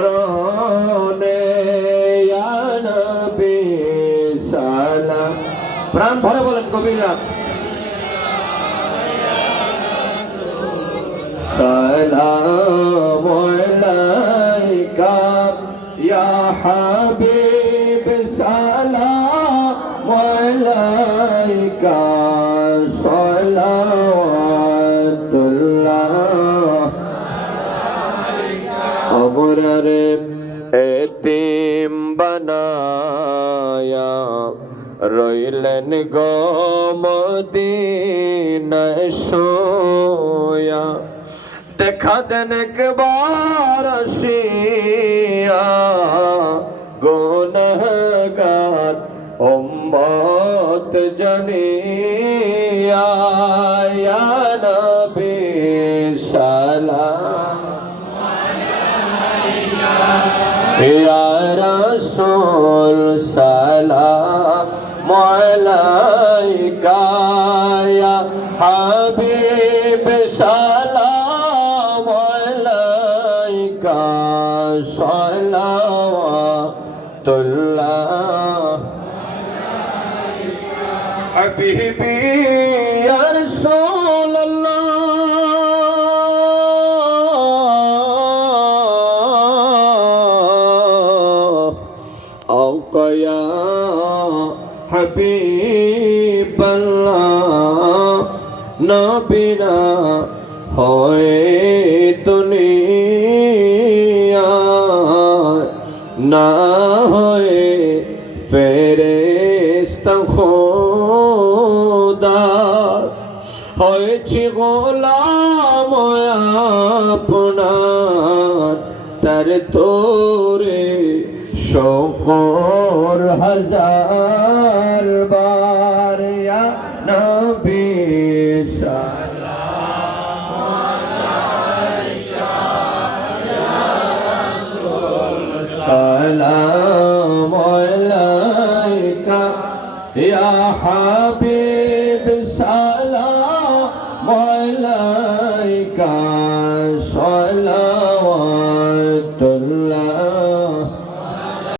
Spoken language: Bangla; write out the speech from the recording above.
চরণে ইয়া নবী সালাম। প্রাণ ভরে বলেন কবিরা, সালাম আলাইকা ইয়া হাবিব, সালাম আলাইকা সালাওয়াতুল্লাহ। আমরারে এতিম বানায়া রইলেন গো মদিনায় শোয়া, দেখা দেন একবার আসিয়া গুনাহগার উম্মত জানিয়া। ইয়া নবী সালাম ইয়া রাসূল সালাম আলাইকা ইয়া হাবিব, সালাম আলাইকা সালাওয়াতুল্লাহ। হাবিবি ইয়া রাসূলুল্লাহ, আওকা ইয়া হাবিবাল্লাহ। নবীনা হয় দুনিয়া, না হয় ফেরেশতা খোদা, হয়েছি গোলাম আপনার, তার তোরে শুকর হাজার বার। ইয়া নবী সালাম আলাইকা ইয়া রাসূল, সালাম আলাইকা ইয়া হাবিব, সালাম আলাইকা